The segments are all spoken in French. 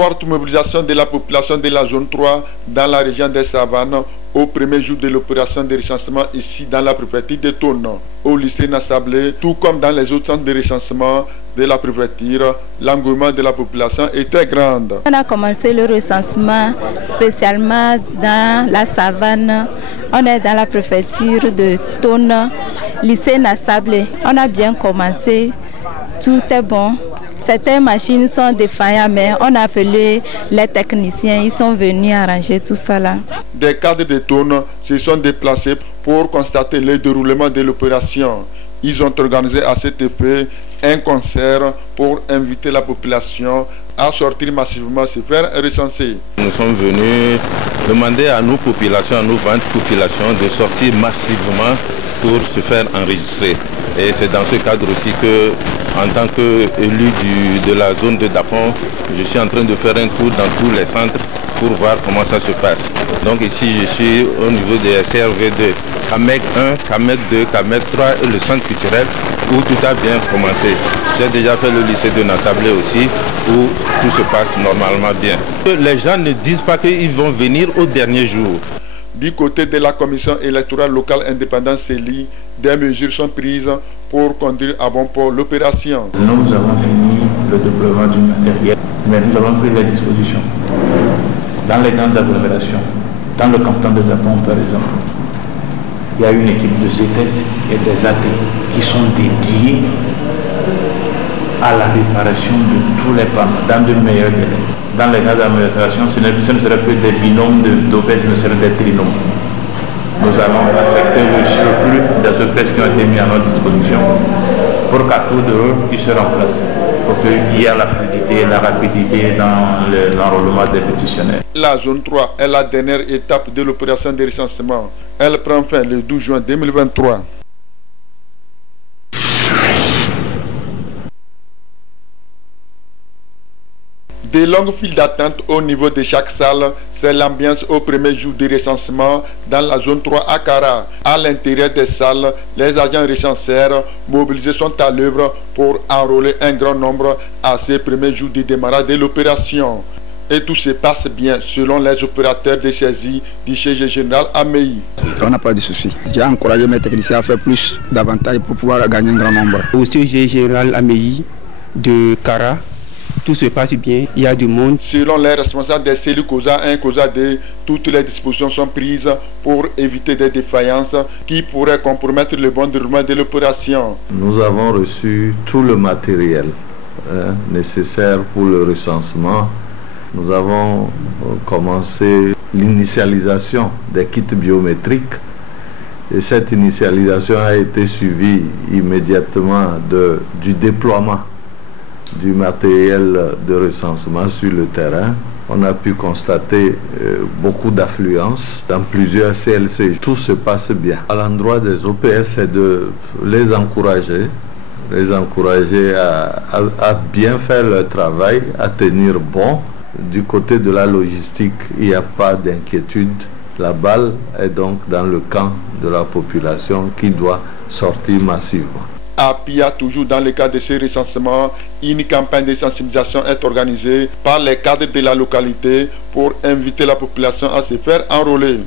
Forte mobilisation de la population de la zone 3 dans la région des Savanes au premier jour de l'opération de recensement ici dans la préfecture de Tonne. Au lycée Nassablé, tout comme dans les autres centres de recensement de la préfecture, l'engouement de la population était grand. On a commencé le recensement spécialement dans la savane. On est dans la préfecture de Tonne, lycée Nassablé. On a bien commencé, tout est bon. Certaines machines sont défaillantes, mais on a appelé les techniciens, ils sont venus arranger tout ça là. Des cadres de Tonne se sont déplacés pour constater le déroulement de l'opération. Ils ont organisé à cet effet un concert pour inviter la population à sortir massivement se faire recenser. Nous sommes venus demander à nos populations, à nos 20 populations de sortir massivement pour se faire enregistrer. Et c'est dans ce cadre aussi que, en tant qu'élu de la zone de Dapon, je suis en train de faire un tour dans tous les centres pour voir comment ça se passe. Donc ici, je suis au niveau des CRV2, CAMEC 1, CAMEC 2, CAMEC 3 et le centre culturel où tout a bien commencé. J'ai déjà fait le lycée de Nassablé aussi où tout se passe normalement bien. Les gens ne disent pas qu'ils vont venir au dernier jour. Du côté de la commission électorale locale indépendante CELI, des mesures sont prises pour conduire à bon port l'opération. Nous avons fini le déploiement du matériel, mais nous avons pris les dispositions. Dans les grandes agglomérations, dans le canton de Dapon par exemple, il y a une équipe de CETES et des AT qui sont dédiés à la réparation de tous les panneaux dans de meilleurs délais. Dans les grandes agglomérations, ce ne serait plus des binômes d'obèses, mais ce serait des trinômes. Nous allons affecter le surplus des EPS qui ont été mis à notre disposition pour qu'à tour de rôle, ils se remplacent, pour qu'il y ait la fluidité et la rapidité dans l'enrôlement des pétitionnaires. La zone 3 est la dernière étape de l'opération de recensement. Elle prend fin le 12 juin 2023. Des longues files d'attente au niveau de chaque salle, c'est l'ambiance au premier jour du recensement dans la zone 3 à Kara. À l'intérieur des salles, les agents recenseurs mobilisés sont à l'œuvre pour enrôler un grand nombre à ces premiers jours du démarrage de l'opération. Et tout se passe bien selon les opérateurs de saisie du chef général Améi. On n'a pas de soucis. J'ai encouragé mes techniciens à faire plus, davantage pour pouvoir gagner un grand nombre. Au chef général Améi de Kara, tout se passe bien, il y a du monde. Selon les responsables des cellules COSA 1 et COSA 2, toutes les dispositions sont prises pour éviter des défaillances qui pourraient compromettre le bon déroulement de l'opération. Nous avons reçu tout le matériel nécessaire pour le recensement. Nous avons commencé l'initialisation des kits biométriques et cette initialisation a été suivie immédiatement du déploiement du matériel de recensement sur le terrain. On a pu constater beaucoup d'affluence dans plusieurs CLC. Tout se passe bien. À l'endroit des OPS, c'est de les encourager à bien faire leur travail, à tenir bon. Du côté de la logistique, il n'y a pas d'inquiétude. La balle est donc dans le camp de la population qui doit sortir massivement. À Pia, toujours dans le cadre de ces recensements, une campagne de sensibilisation est organisée par les cadres de la localité pour inviter la population à se faire enrôler.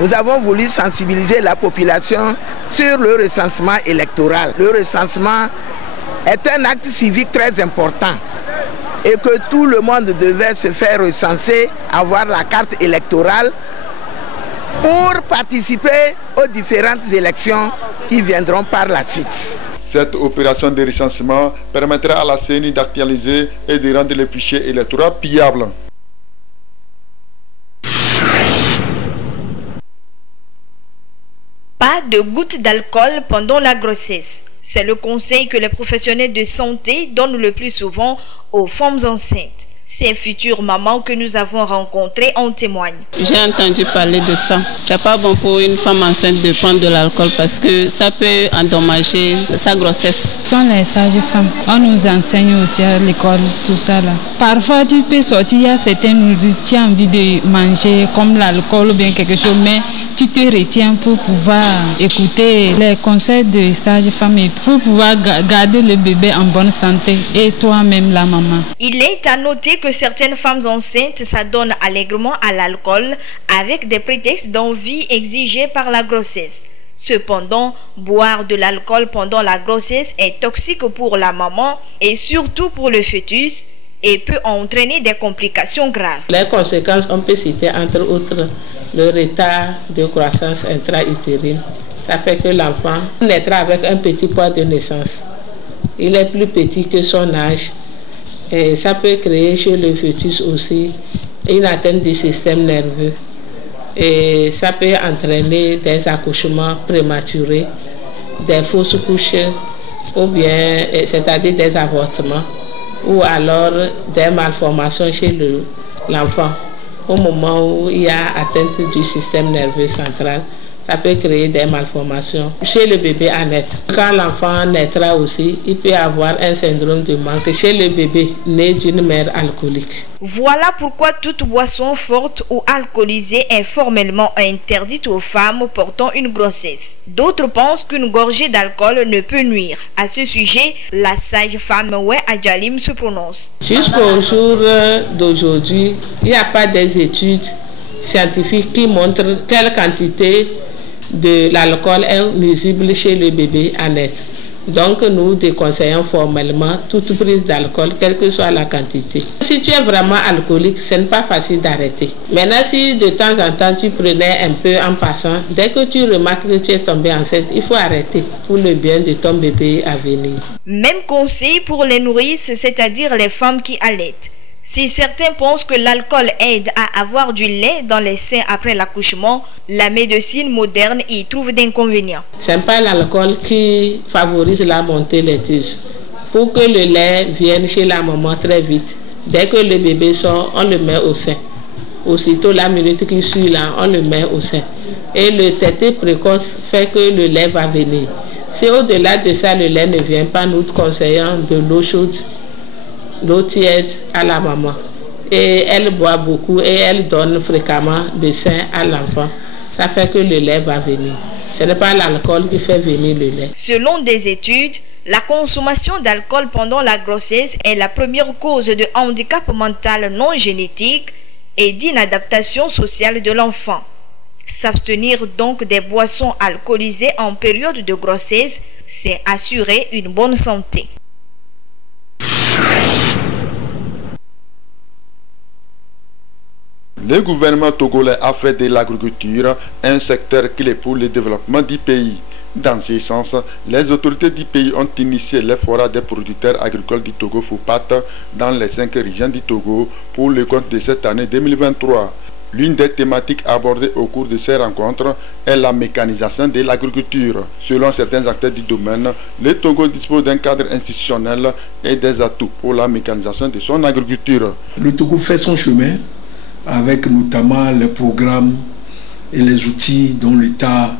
Nous avons voulu sensibiliser la population sur le recensement électoral. Le recensement est un acte civique très important et que tout le monde devait se faire recenser, avoir la carte électorale pour participer aux différentes élections qui viendront par la suite. Cette opération de recensement permettra à la CENI d'actualiser et de rendre les fichiers électoraux piables. Pas de gouttes d'alcool pendant la grossesse. C'est le conseil que les professionnels de santé donnent le plus souvent aux femmes enceintes. Ces futures mamans que nous avons rencontrées en témoignent. J'ai entendu parler de ça. C'est pas bon pour une femme enceinte de prendre de l'alcool parce que ça peut endommager sa grossesse. Ce sont les sages-femmes. On nous enseigne aussi à l'école, tout ça là. Parfois tu peux sortir, il y a certaines nourritures, tu as envie de manger comme l'alcool ou bien quelque chose, mais tu te retiens pour pouvoir écouter les conseils de sages-femmes et pour pouvoir garder le bébé en bonne santé et toi-même la maman. Il est à noter que certaines femmes enceintes s'adonnent allègrement à l'alcool avec des prétextes d'envie exigés par la grossesse. Cependant, boire de l'alcool pendant la grossesse est toxique pour la maman et surtout pour le fœtus et peut entraîner des complications graves. Les conséquences, on peut citer entre autres le retard de croissance intra-utérine. Ça fait que l'enfant naîtra avec un petit poids de naissance. Il est plus petit que son âge. Et ça peut créer chez le fœtus aussi une atteinte du système nerveux. Et ça peut entraîner des accouchements prématurés, des fausses couches, ou bien, c'est-à-dire des avortements, ou alors des malformations chez l'enfant. Au moment où il y a atteinte du système nerveux central, ça peut créer des malformations chez le bébé à naître. Quand l'enfant naîtra aussi, il peut avoir un syndrome de manque chez le bébé né d'une mère alcoolique. Voilà pourquoi toute boisson forte ou alcoolisée est formellement interdite aux femmes portant une grossesse. D'autres pensent qu'une gorgée d'alcool ne peut nuire. À ce sujet, la sage-femme Oué Adjalim se prononce. Jusqu'au jour d'aujourd'hui, il n'y a pas des études scientifiques qui montrent quelle quantité de l'alcool est nuisible chez le bébé à naître. Donc nous déconseillons formellement toute prise d'alcool, quelle que soit la quantité. Si tu es vraiment alcoolique, ce n'est pas facile d'arrêter. Maintenant, si de temps en temps tu prenais un peu en passant, dès que tu remarques que tu es tombé enceinte, il faut arrêter pour le bien de ton bébé à venir. Même conseil pour les nourrices, c'est-à-dire les femmes qui allaitent. Si certains pensent que l'alcool aide à avoir du lait dans les seins après l'accouchement, la médecine moderne y trouve d'inconvénients. Ce n'est pas l'alcool qui favorise la montée laiteuse. Pour que le lait vienne chez la maman très vite, dès que le bébé sort, on le met au sein. Aussitôt la minute qui suit là, on le met au sein. Et le tété précoce fait que le lait va venir. Si au-delà de ça, le lait ne vient pas, nous conseillons de l'eau chaude, l'eau tiède à la maman. Et elle boit beaucoup et elle donne fréquemment le sein à l'enfant. Ça fait que le lait va venir. Ce n'est pas l'alcool qui fait venir le lait. Selon des études, la consommation d'alcool pendant la grossesse est la première cause de handicap mental non génétique et d'inadaptation sociale de l'enfant. S'abstenir donc des boissons alcoolisées en période de grossesse, c'est assurer une bonne santé. Le gouvernement togolais a fait de l'agriculture un secteur clé pour le développement du pays. Dans ce sens, les autorités du pays ont initié les forats des producteurs agricoles du Togo FOPAT dans les 5 régions du Togo pour le compte de cette année 2023. L'une des thématiques abordées au cours de ces rencontres est la mécanisation de l'agriculture. Selon certains acteurs du domaine, le Togo dispose d'un cadre institutionnel et des atouts pour la mécanisation de son agriculture. Le Togo fait son chemin avec notamment les programmes et les outils dont l'État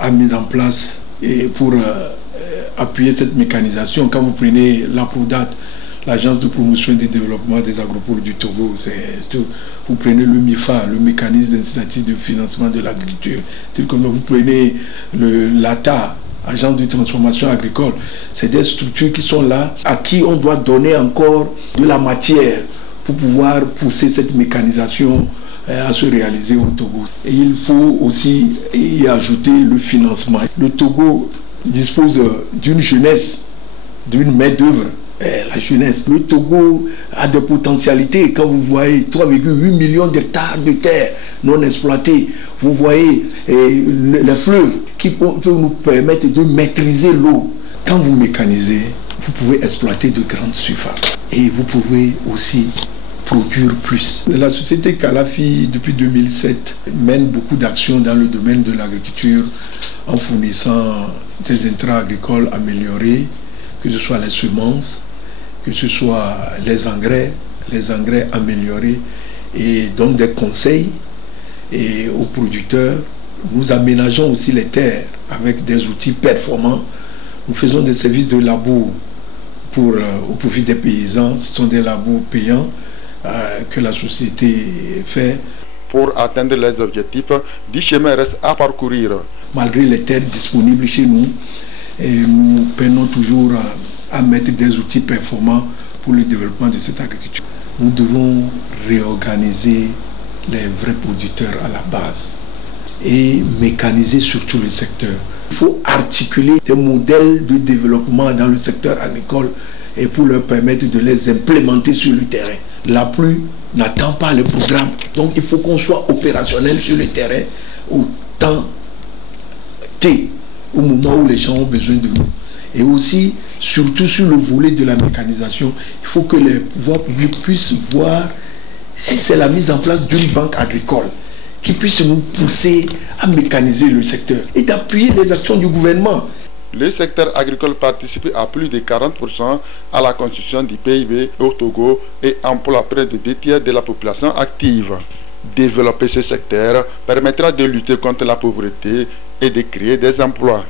a mis en place pour appuyer cette mécanisation. Quand vous prenez l'APRODAT, l'Agence de promotion et de développement des agropoles du Togo, vous prenez le MIFA, le mécanisme d'initiative de financement de l'agriculture, vous prenez l'ATA, Agence de transformation agricole, c'est des structures qui sont là, à qui on doit donner encore de la matière pour pouvoir pousser cette mécanisation à se réaliser au Togo. Et il faut aussi y ajouter le financement. Le Togo dispose d'une jeunesse, d'une main-d'œuvre, la jeunesse. Le Togo a des potentialités. Quand vous voyez 3,8 millions d'hectares de terre non exploitées, vous voyez les fleuves qui peuvent nous permettre de maîtriser l'eau. Quand vous mécanisez, vous pouvez exploiter de grandes surfaces. Et vous pouvez aussi produire plus. La société Calafi, depuis 2007, mène beaucoup d'actions dans le domaine de l'agriculture en fournissant des intrants agricoles améliorés, que ce soit les semences, que ce soit les engrais améliorés, et donc des conseils aux producteurs. Nous aménageons aussi les terres avec des outils performants. Nous faisons des services de labo au profit des paysans. Ce sont des labos payants que la société fait. Pour atteindre les objectifs, du chemin reste à parcourir. Malgré les terres disponibles chez nous, nous peinons toujours à mettre des outils performants pour le développement de cette agriculture. Nous devons réorganiser les vrais producteurs à la base et mécaniser surtout le secteur. Il faut articuler des modèles de développement dans le secteur agricole et pour leur permettre de les implémenter sur le terrain. La pluie n'attend pas le programme, donc il faut qu'on soit opérationnel sur le terrain au temps T, au moment où les gens ont besoin de nous. Et aussi, surtout sur le volet de la mécanisation, il faut que les pouvoirs publics puissent voir si c'est la mise en place d'une banque agricole qui puisse nous pousser à mécaniser le secteur et d'appuyer les actions du gouvernement. Le secteur agricole participe à plus de 40% à la constitution du PIB au Togo et emploie près de 2 tiers de la population active. Développer ce secteur permettra de lutter contre la pauvreté et de créer des emplois.